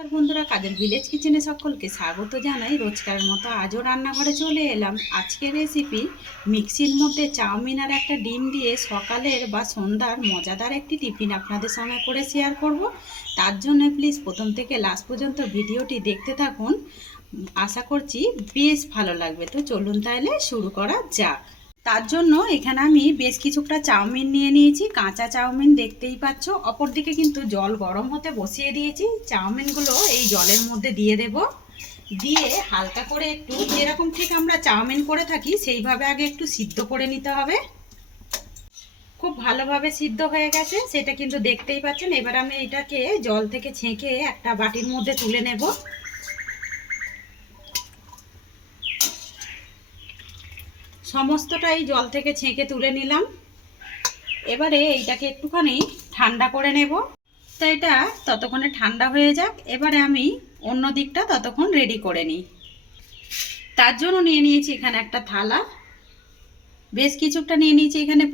আর বন্ধুরা, কাজের ভিলেজ কিচেনে সকলকে স্বাগত জানাই। রোজকারের মতো আজও রান্নাঘরে চলে এলাম। আজকের রেসিপি মিক্সির মধ্যে চাউমিন আর একটা ডিম দিয়ে সকালের বা সন্ধ্যার মজাদার একটি টিফিন আপনাদের সঙ্গে করে শেয়ার করব। তার জন্য প্লিজ প্রথম থেকে লাস্ট পর্যন্ত ভিডিওটি দেখতে থাকুন। আশা করছি বেশ ভালো লাগবে। তো চলুন তাহলে শুরু করা যাক। তার জন্য এখানে আমি বেশ কিছুটা চাউমিন নিয়ে নিয়েছি, কাঁচা চাউমিন দেখতেই পাচ্ছ। অপরদিকে কিন্তু জল গরম হতে বসিয়ে দিয়েছি। চাউমিনগুলো এই জলের মধ্যে দিয়ে দেব। দিয়ে হালকা করে একটু, যেরকম ঠিক আমরা চাউমিন করে থাকি সেইভাবে আগে একটু সিদ্ধ করে নিতে হবে। খুব ভালোভাবে সিদ্ধ হয়ে গেছে, সেটা কিন্তু দেখতেই পাচ্ছেন। এবার আমি এটাকে জল থেকে ছেঁকে একটা বাটির মধ্যে তুলে নেব। সমস্তটাই জল থেকে ছেঁকে তুলে নিলাম। এবারে এইটাকে একটুখানি ঠান্ডা করে নেব। তো এটা ততক্ষণে ঠান্ডা হয়ে যাক। এবারে আমি অন্য দিকটা ততক্ষণ রেডি করে নিই। তার জন্য নিয়ে নিয়েছি এখানে একটা থালা, বেশ কিছুটা নিয়ে নিয়েছি এখানে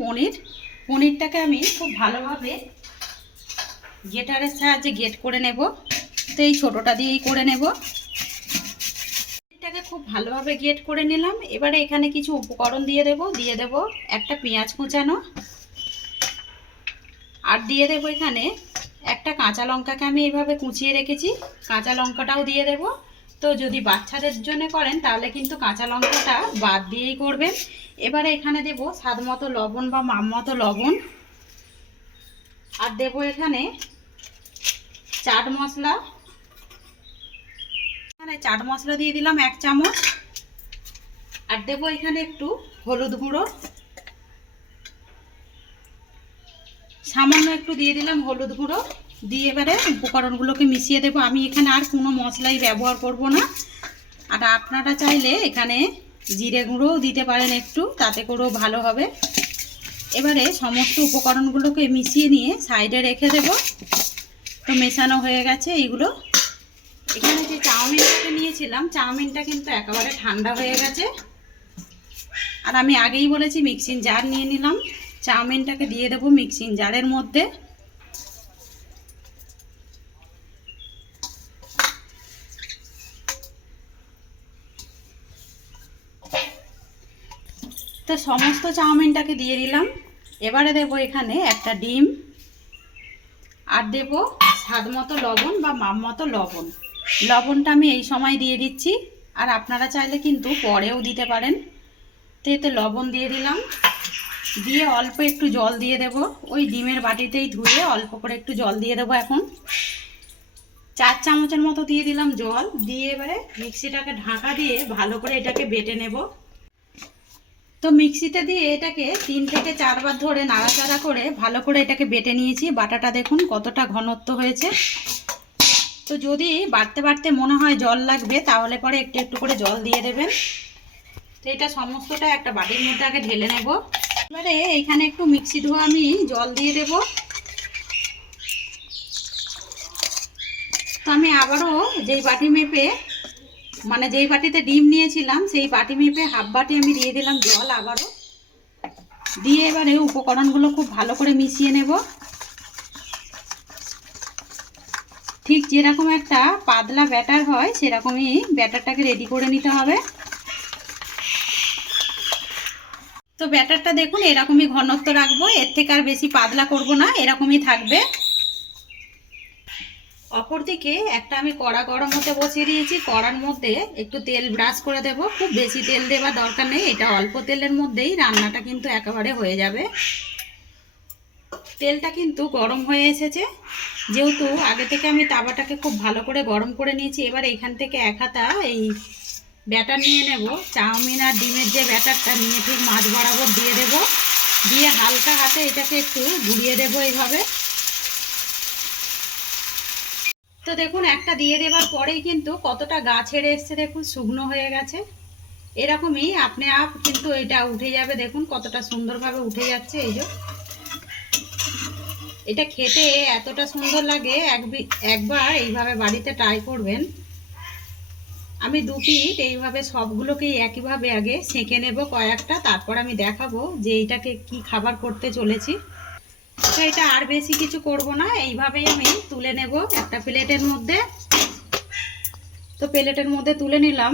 পনিরটাকে আমি খুব ভালোভাবে গ্রেটারের সাহায্যে গ্রেট করে নেব। তো এই ছোটোটা দিয়েই করে নেব। এটাকে খুব ভালোভাবে গ্রেট করে নিলাম। এবারে এখানে কিছু উপকরণ দিয়ে দেব একটা পেঁয়াজ কুচানো, আর দিয়ে দেবো এখানে একটা কাঁচা লঙ্কাকে আমি এইভাবে কুচিয়ে রেখেছি, কাঁচা লঙ্কাটাও দিয়ে দেব। তো যদি বাচ্চাদের জন্য করেন তাহলে কিন্তু কাঁচা লঙ্কাটা বাদ দিয়েই করবেন। এবারে এখানে দেব স্বাদ মতো লবণ বা মাপ মতো লবণ, আর দেব এখানে চাট মশলা। এখানে চাট মশলা দিয়ে দিলাম 1 চামচ, আর দেব এখানে একটু হলুদ গুঁড়ো, সামান্য একটু দিয়ে দিলাম হলুদ গুঁড়ো। দিয়ে এবারে উপকরণগুলোকে মিশিয়ে দেবো। আমি এখানে আর কোনো মশলাই ব্যবহার করব না। আর আপনারা চাইলে এখানে জিরে গুঁড়োও দিতে পারেন একটু, তাতে করেও ভালো হবে। এবারে সমস্ত উপকরণগুলোকে মিশিয়ে নিয়ে সাইডে রেখে দেব। তো মেশানো হয়ে গেছে এইগুলো। এখানে যে চাউমিনটাকে নিয়েছিলাম, চাউমিনটা কিন্তু একেবারে ঠান্ডা হয়ে গেছে। আর আমি আগেই বলেছি মিক্সিং জার নিয়ে নিলাম। চাউমিনটাকে দিয়ে দেবো মিক্সিং জারের মধ্যে। তো সমস্ত চাউমিনটাকে দিয়ে দিলাম। এবারে দেব এখানে একটা ডিম, আর দেব স্বাদ মতো লবণ বা মাপ মতো লবণ। লবণটা আমি এই সময় দিয়ে দিচ্ছি, আর আপনারা চাইলে কিন্তু পরেও দিতে পারেন। তো এতে লবণ দিয়ে দিলাম। দিয়ে অল্প একটু জল দিয়ে দেব। ওই ডিমের বাটিতেই ধুয়ে অল্প করে একটু জল দিয়ে দেবো। এখন 4 চামচের মতো দিয়ে দিলাম জল। দিয়ে এবারে মিক্সিটাকে ঢাকা দিয়ে ভালো করে এটাকে বেটে নেব। তো মিক্সিতে দিয়ে এটাকে 3 থেকে 4 বার ধরে নাড়াচাড়া করে ভালো করে এটাকে বেটে নিয়েছি। বাটাটা দেখুন কতটা ঘনত্ব হয়েছে। তো যদি বাটতে বাটতে মনে হয় জল লাগবে, তাহলে পরে একটু একটু করে জল দিয়ে দেবেন। তো এটা সমস্তটা একটা বাটির মধ্যে আগে ঢেলে নেব। এবারে এইখানে একটু মিক্সি ধোয়া আমি জল দিয়ে দেব। তো আমি আবারও যেই বাটি মেপে, মানে যেই বাটিতে ডিম নিয়েছিলাম সেই বাটি মেপে হাফ বাটি আমি দিয়ে দিলাম জল আবারও। দিয়ে এবারে উপকরণগুলো খুব ভালো করে মিশিয়ে নেব। ঠিক যেরকম একটা পাতলা ব্যাটার হয় সেরকমই ব্যাটারটাকে রেডি করে নিতে হবে। তো ব্যাটারটা দেখুন এরকমই ঘনত্ব রাখবো, এর থেকে আর বেশি পাতলা করব না, এরকমই থাকবে। অপরদিকে একটা আমি কড়া গরম হতে বসিয়ে দিয়েছি। কড়ার মধ্যে একটু তেল ব্রাশ করে দেব। খুব বেশি তেল দেওয়ার দরকার নেই, এটা অল্প তেলের মধ্যেই রান্নাটা কিন্তু একেবারে হয়ে যাবে। তেলটা কিন্তু গরম হয়ে এসেছে, যেহেতু আগে থেকে আমি তাওয়াটাকে খুব ভালো করে গরম করে নিয়েছি। এবার এইখান থেকে 1 হাতা এই ব্যাটার নিয়ে নেব। চাউমিন আর ডিমের যে ব্যাটারটা নিয়ে ঠিক মাছ বরাবর দিয়ে দেব। দিয়ে হালকা হাতে এটাকে একটু ঘুরিয়ে দেব এইভাবে। তো দেখুন একটা দিয়ে দেওয়ার পরেই কিন্তু কতটা গা ছেড়ে এসছে, দেখুন শুকনো হয়ে গেছে। এরকমই আপনি আপ কিন্তু এটা উঠে যাবে। দেখুন কতটা সুন্দরভাবে উঠে যাচ্ছে। এই যে এটা খেতে এতটা সুন্দর লাগে, একবার এইভাবে বাড়িতে ট্রাই করবেন। আমি 2 পিঠ এইভাবে সবগুলোকেই একইভাবে আগে সেঁকে নেব কয়েকটা, তারপর আমি দেখাবো যে এইটাকে কি খাবার করতে চলেছি। তো এটা আর বেশি কিছু করব না, এইভাবেই আমি তুলে নেব একটা প্লেটের মধ্যে। তো প্লেটের মধ্যে তুলে নিলাম।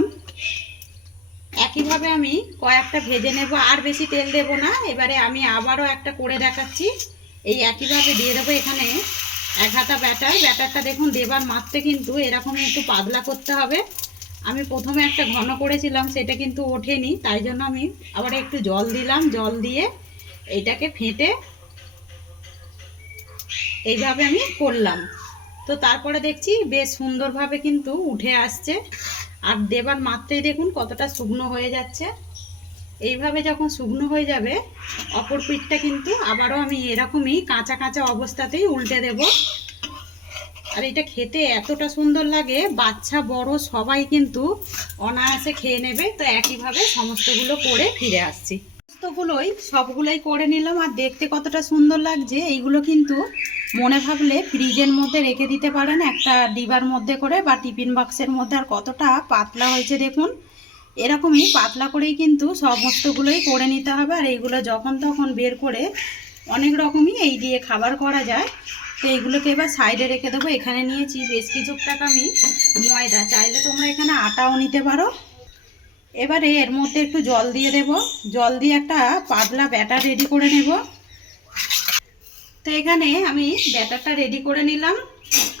একইভাবে আমি কয়েকটা ভেজে নেব, আর বেশি তেল দেব না। এবারে আমি আবারও একটা করে দেখাচ্ছি। এই একইভাবে দিয়ে দেবো এখানে 1 হাতা ব্যাটার। ব্যাটারটা দেখুন দেবার মাত্রে কিন্তু এরকম একটু পাতলা করতে হবে। আমি প্রথমে একটা ঘন করেছিলাম, সেটা কিন্তু ওঠেনি, তাই জন্য আমি আবার একটু জল দিলাম। জল দিয়ে এইটাকে ফেটে এইভাবে আমি করলাম। তো তারপরে দেখছি বেশ সুন্দরভাবে কিন্তু উঠে আসছে। আর দেবার মাত্রেই দেখুন কতটা শুকনো হয়ে যাচ্ছে। এইভাবে যখন শুকনো হয়ে যাবে, অপর পিঠটা কিন্তু আবারও আমি এরকমই কাঁচা কাঁচা অবস্থাতেই উল্টে দেব। আর এটা খেতে এতটা সুন্দর লাগে, বাচ্চা বড় সবাই কিন্তু অনায়াসে খেয়ে নেবে। তো একইভাবে সমস্তগুলো করে ফিরে আসছি। সবগুলোই করে নিলাম। আর দেখতে কতটা সুন্দর লাগছে। এইগুলো কিন্তু মনে ভাবলে ফ্রিজের মধ্যে রেখে দিতে পারেন, একটা ডিবার মধ্যে করে বা টিফিন বক্সের মধ্যে। আর কতটা পাতলা হয়েছে দেখুন। এরকমই পাতলা করেই কিন্তু সমস্তগুলোই করে নিতে হবে। আর এইগুলো যখন তখন বের করে অনেক রকমই এই দিয়ে খাবার করা যায়। তো এইগুলোকে এবার সাইডে রেখে দেবো। এখানে নিয়েছি বেশ কিছুটা আমি ময়দা, চাইলে তোমরা এখানে আটাও নিতে পারো। এবারে এর মধ্যে একটু জল দিয়ে দেব। জল দিয়ে একটা পাতলা ব্যাটার রেডি করে নেব। তো এখানে আমি ব্যাটারটা রেডি করে নিলাম।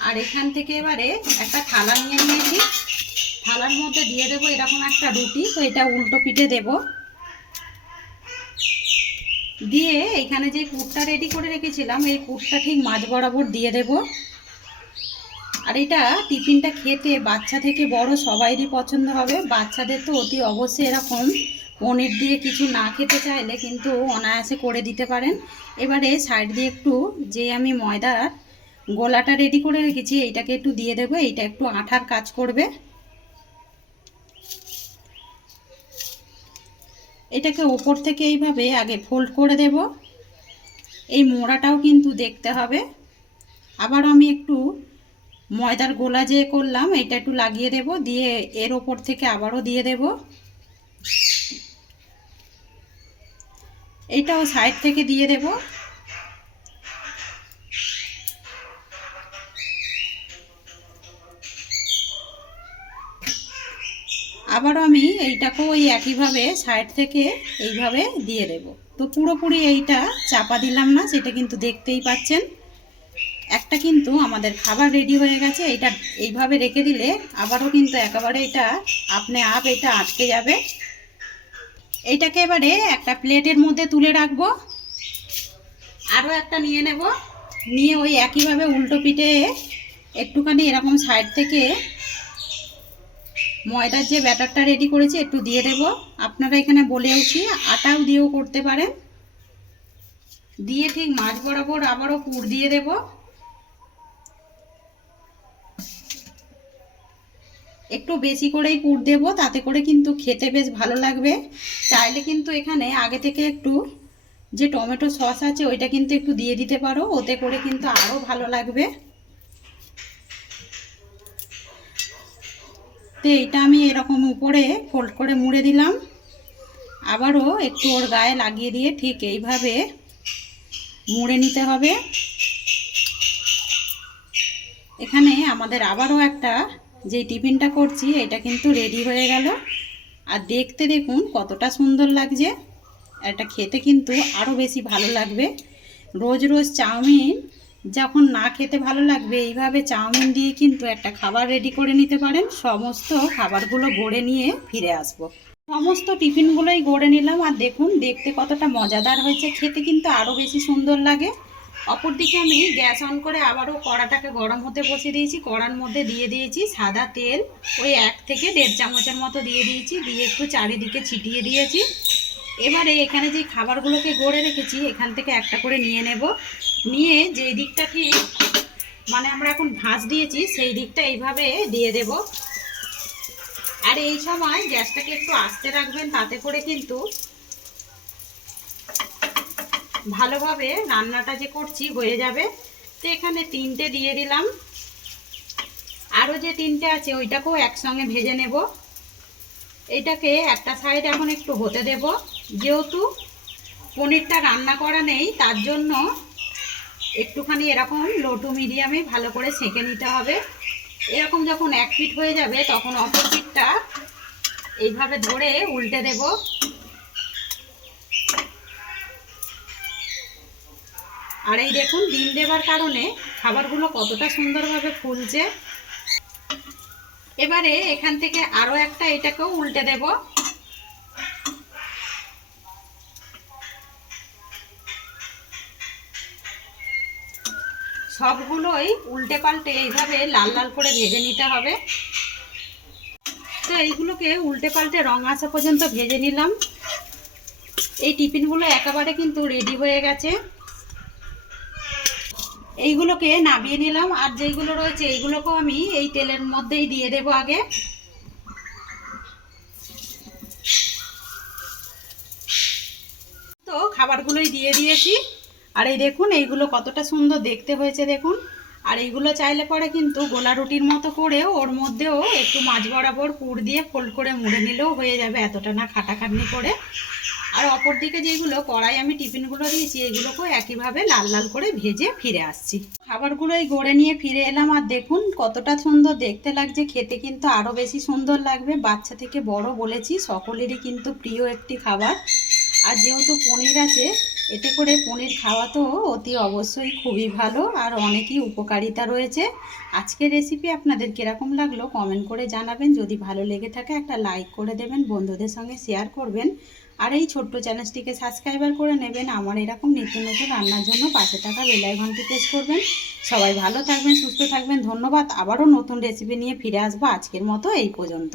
আর এখান থেকে এবারে একটা থালা নিয়ে নিয়েছি। থালার মধ্যে দিয়ে দেবো এরকম একটা রুটি। তো এটা উল্টো পিঠে দেব। দিয়ে এখানে যে পুরটা রেডি করে রেখেছিলাম, এই পুরটা ঠিক মাঝ বরাবর দিয়ে দেব। আর এটা টিফিনটা খেতে বাচ্চা থেকে বড় সবাইরই পছন্দ হবে। বাচ্চাদের তো অতি অবশ্যই এরকম পনির দিয়ে কিছু না খেতে চাইলে কিন্তু অনায়াসে করে দিতে পারেন। এবারে সাইড দিয়ে একটু যে আমি ময়দার গোলাটা রেডি করে রেখেছি, এইটাকে একটু দিয়ে দেবো। এইটা একটু আঠার কাজ করবে। এটাকে ওপর থেকে এইভাবে আগে ফোল্ড করে দেব। এই মোড়াটাও কিন্তু দেখতে হবে। আবার আমি একটু ময়দার গোলা যে করলাম, এটা একটু লাগিয়ে দেব। দিয়ে এর ওপর থেকে আবারও দিয়ে দেব। এইটাও সাইড থেকে দিয়ে দেব। আবারও আমি এইটাকেও ওই একইভাবে সাইড থেকে এইভাবে দিয়ে দেব। তো পুরোপুরি এইটা চাপা দিলাম না, সেটা কিন্তু দেখতেই পাচ্ছেন। একটা কিন্তু আমাদের খাবার রেডি হয়ে গেছে। এটা এইভাবে রেখে দিলে আবারও কিন্তু একেবারে এটা আপনি এটা আটকে যাবে। এইটাকে এবারে একটা প্লেটের মধ্যে তুলে রাখবো। আরও একটা নিয়ে নেব। নিয়ে ওই একইভাবে উল্টো পিঠে একটুখানি এরকম সাইড থেকে ময়দার যে ব্যাটারটা রেডি করেছি একটু দিয়ে দেব। আপনারা এখানে বলেওছি আটাও দিয়েও করতে পারেন। দিয়ে ঠিক মাঝ বরাবর আবারও পুর দিয়ে দেব। একটু বেশি করেই পুর দেব, তাতে করে কিন্তু খেতে বেশ ভালো লাগবে। চাইলে কিন্তু এখানে আগে থেকে একটু যে টমেটো সস আছে ওইটা কিন্তু একটু দিয়ে দিতে পারো, ওতে করে কিন্তু আরও ভালো লাগবে। তো এইটা আমি এরকম উপরে ফোল্ড করে মুড়ে দিলাম। আবারও একটু ওর গায়ে লাগিয়ে দিয়ে ঠিক এইভাবে মুড়ে নিতে হবে। এখানে আমাদের আবারও একটা যে টিফিনটা করছি এটা কিন্তু রেডি হয়ে গেল। আর দেখতে দেখুন কতটা সুন্দর লাগছে। এটা খেতে কিন্তু আরও বেশি ভালো লাগবে। রোজ রোজ চাউমিন যখন না খেতে ভালো লাগবে, এইভাবে চাউমিন দিয়ে কিন্তু একটা খাবার রেডি করে নিতে পারেন। সমস্ত খাবারগুলো গড়ে নিয়ে ফিরে আসব। সমস্ত টিফিনগুলোই গড়ে নিলাম। আর দেখুন দেখতে কতটা মজাদার হয়েছে, খেতে কিন্তু আরও বেশি সুন্দর লাগে। অপরদিকে আমি গ্যাস অন করে আবারও কড়াটাকে গরম হতে বসিয়ে দিয়েছি। কড়ার মধ্যে দিয়ে দিয়েছি সাদা তেল, ওই 1 থেকে 1.5 চামচের মতো দিয়ে দিয়েছি। দিয়ে একটু চারিদিকে ছিটিয়ে দিয়েছি। এবারে এখানে যে খাবারগুলোকে গড়ে রেখেছি এখান থেকে একটা করে নিয়ে নেব। নিয়ে যে দিকটা ঠিক আমরা এখন ভাঁজ দিয়েছি সেই দিকটা এইভাবে দিয়ে দেব। আর এই সময় গ্যাসটাকে একটু আস্তে রাখবেন, তাতে করে কিন্তু ভালোভাবে রান্নাটা যে করছি হয়ে যাবে। তো এখানে 3টে দিয়ে দিলাম। আরও যে 3টে আছে ওইটাকেও একসঙ্গে ভেজে নেব। এইটাকে একটা সাইড এখন একটু হতে দেব। যেহেতু পনিরটা রান্না করা নেই তার জন্য একটুখানি এরকম লো টু মিডিয়ামে ভালো করে সেঁকে নিতে হবে। এরকম যখন এক পিঠ হয়ে যাবে তখন অপর পিঠটা এইভাবে ধরে উল্টে দেব। আর এই দেখুন ডিম দেবার কারণে খাবারগুলো কতটা সুন্দরভাবে ফুলছে। এবারে এখান থেকে আরো একটা এটাকেও উল্টে দেব। সবগুলোই উল্টে পাল্টে এইভাবে লাল লাল করে ভেজে নিতে হবে। তো এইগুলোকে উল্টে পাল্টে রং আসা পর্যন্ত ভেজে নিলাম। এই টিফিনগুলো একেবারে কিন্তু রেডি হয়ে গেছে। এইগুলোকে নামিয়ে নিলাম, আর যেইগুলো রয়েছে এইগুলোকেও আমি এই তেলের মধ্যেই দিয়ে দেব আগে। তো খাবারগুলোই দিয়ে দিয়েছি, আর এই দেখুন এইগুলো কতটা সুন্দর দেখতে হয়েছে দেখুন। আর এইগুলো চাইলে পরে কিন্তু গোলা রুটির মতো করেও ওর মধ্যেও একটু মাঝ বরাবর পুর দিয়ে ফোল্ড করে মুড়ে নিলেও হয়ে যাবে, এতটা না খাটাখাটনি করে। আর অপর দিকে যেগুলো কড়াই আমি টিফিনগুলো দিয়েছি এইগুলোকেও একইভাবে লাল লাল করে ভেজে ফিরে আসছি। খাবারগুলোই গড়ে নিয়ে ফিরে এলাম, আর দেখুন কতটা সুন্দর দেখতে লাগছে, খেতে কিন্তু আরও বেশি সুন্দর লাগবে। বাচ্চা থেকে বড় বলেছি সকলেরই কিন্তু প্রিয় একটি খাবার। আর যেহেতু পনির আছে, এতে করে পনির খাওয়া তো অতি অবশ্যই খুবই ভালো, আর অনেকই উপকারিতা রয়েছে। আজকের রেসিপি আপনাদের কীরকম লাগলো কমেন্ট করে জানাবেন। যদি ভালো লেগে থাকে একটা লাইক করে দেবেন, বন্ধুদের সঙ্গে শেয়ার করবেন, আর এই ছোট্ট চ্যানেলটিকে সাবস্ক্রাইবার করে নেবেন। আমার এরকম নিত্য নতুন রান্নার জন্য পাশে থাকা বেল আইকনটি প্রেস করবেন। সবাই ভালো থাকবেন, সুস্থ থাকবেন। ধন্যবাদ। আবারও নতুন রেসিপি নিয়ে ফিরে আসবো। আজকের মতো এই পর্যন্ত।